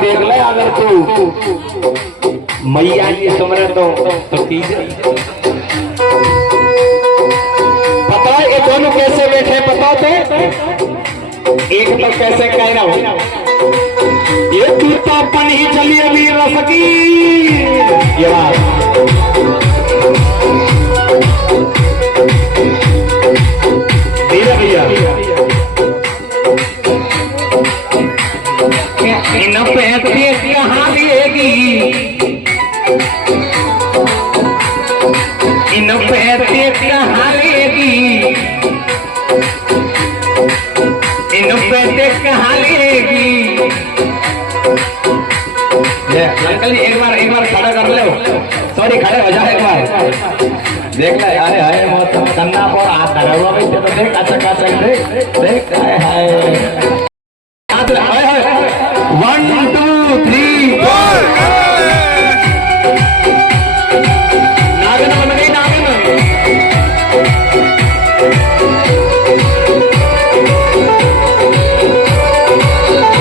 देख ले अगर तू मैया की सुमरे तो ठीक है। पता है ये दोनों कैसे बैठे पता थे? एक तो कैसे कह रहा हूं ये तू तो अपन ही चली अभी रसकी ये बात धीरे भैया इन पैसे कहाँ लेगी इन पैसे कहाँ लेगी इन पैसे कहाँ लेगी। अंकल जी एक बार खड़ा कर लो सॉरी खड़े हो जाए एक बार देख ले अरे हाय मौसम कन्ना पर हाथ धरा हुआ भाई तो देख अच्छा देख देख हाय हाय 1 2 3 4